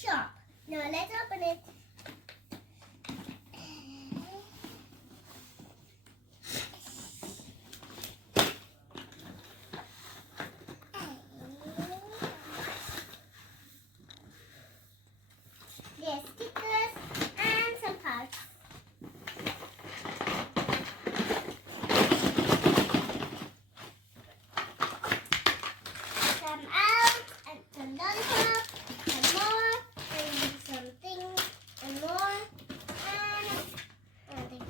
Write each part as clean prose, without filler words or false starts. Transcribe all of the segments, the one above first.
shop. Now let's open it. There's stickers and some parts. Some out and some lollipop, some more, and some things and more, and nothing.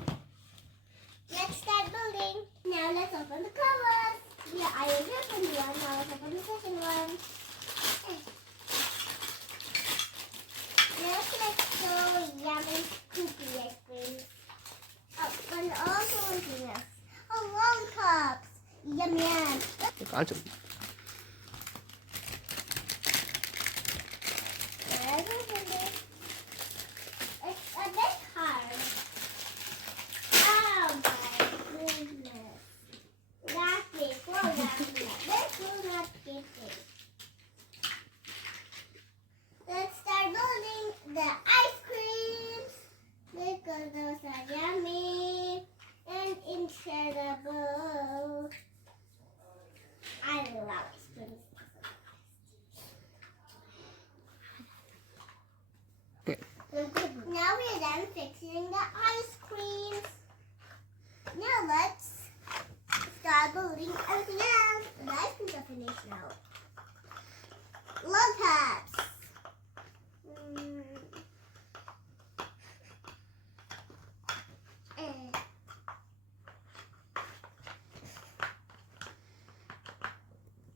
Let's start building. Now let's open the covers. Yeah, I already opened one. Now let's open the second one. Let's make so yummy cookie ice cream. Oh, and also something else. Oh, lollipops. Yum yum. காய்ச்சல் Let's open it. It's a bit hard. Oh my goodness. That's it. Well, that's it. This will not get it. Let's start building the ice creams because those are yummy and incredible. I love ice creams. Now we're done fixing the ice creams. Now let's start building everything else. The ice creams are finished now. Lollipops.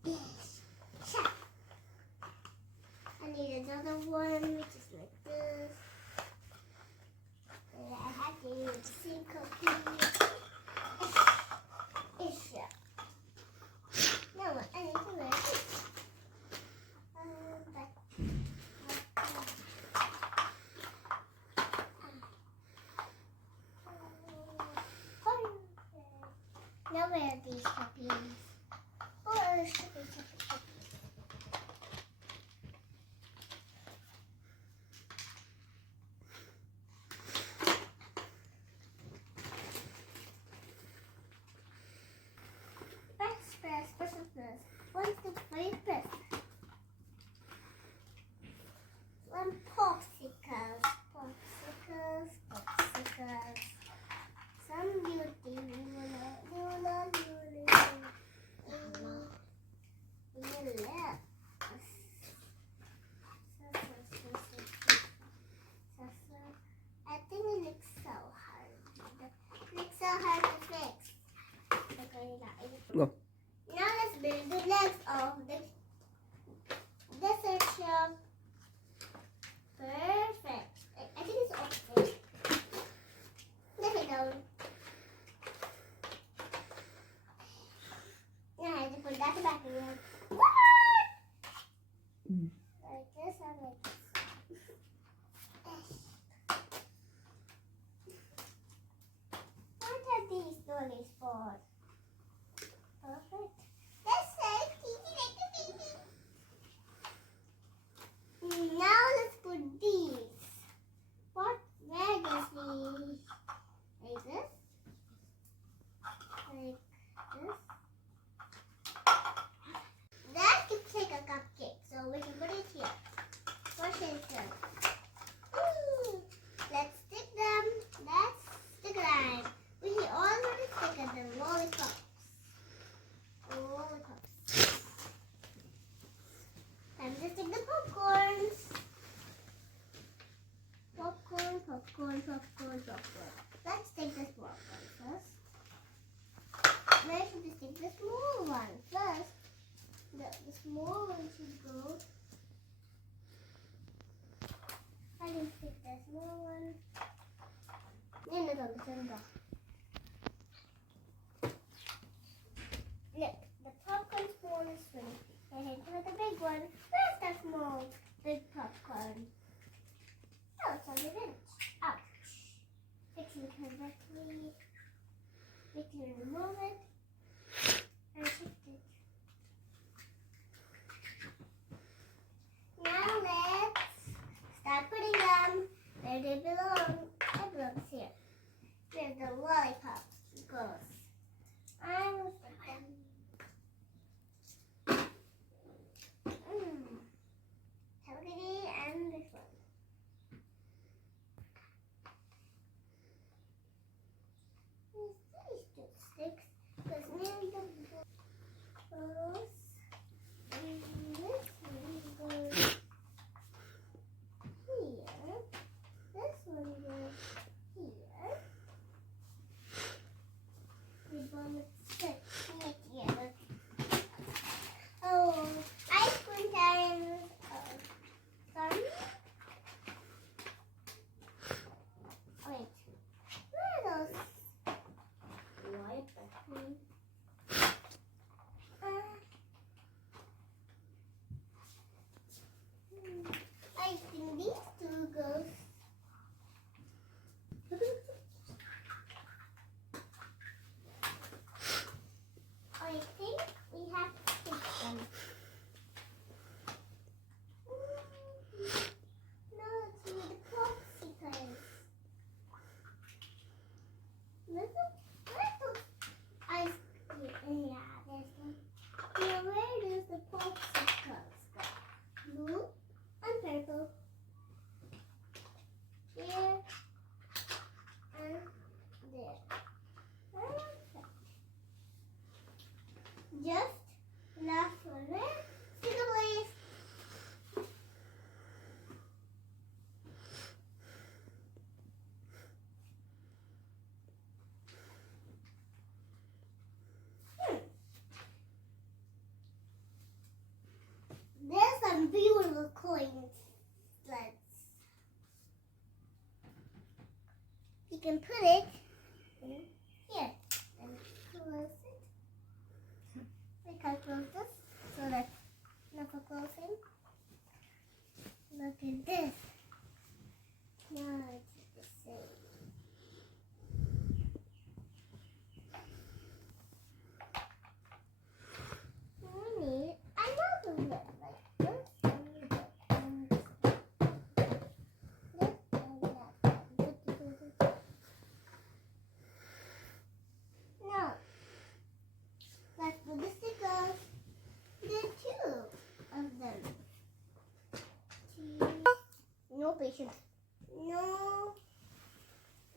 Yes. Sure. I need another one which is like this. And I have to use cookies. Sure. No, I need to wear this. Now where are these puppies? Oh, shopping. Press. What's the very press? One popsicles. Some beauty. I think it looks so hard. It looks so hard to fix. Go. Now let's build the legs of the dessert shop. Perfect. I think it's okay. Let it go. Now I have to put that back again. Like this and like this. What are these dollies for? Perfect. Let's say Kiki like a baby. Now let's put these. Where does these? Like this? Like this? That looks like a cupcake, so we can put it here. Push it here. Let's stick them. Let's stick them. We already stick the lollipops. Time to stick the popcorns. Popcorn. Let's take the small one first. Where should we stick the small one first? The small one should go. I didn't stick the small one. No. Look, the popcorn small is funny. I hit with the big one. Where's the small, big popcorn? Oh, it's on the bench. Ouch. Fixing it correctly. We can remove it and shift it. Now let's can put it in here and close it. We can close this so that never closing. Look at this. Now it's the same. We need another lid like this and this and this. This and that. Now, let's put the stickers. There are two of them. No patience. No.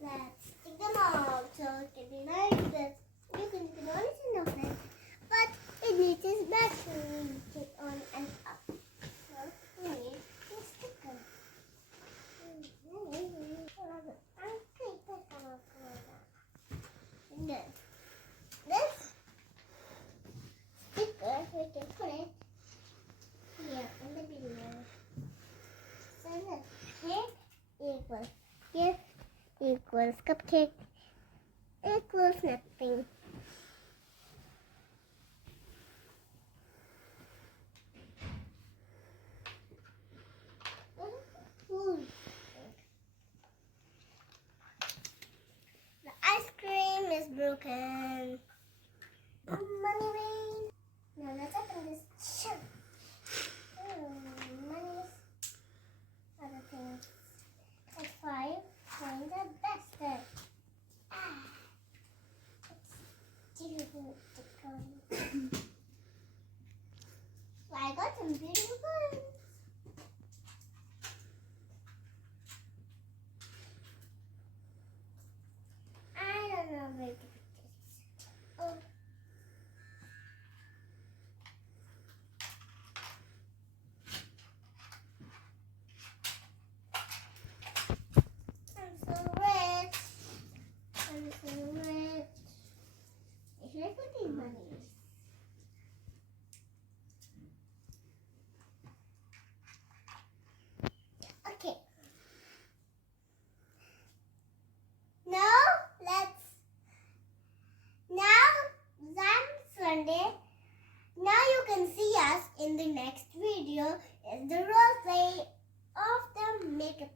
Let's stick them all so it can be like this. You can only see of it, but it needs its battery to on and up. So we need the sticker. And then this sticker we can put it here in the beginning. So this cake equals gift equals cupcake equals nothing. Food. The ice cream is broken. Money rain. Now let's open this. Money's other things. That's 5 coins are best. It's difficult to come. So I got some beautiful coins. I don't know where to put this. Oh. I'm so rich. I'm so rich. Where should I put these monies? Okay. That's Sunday. Now you can see us in the next video is the role play of the makeup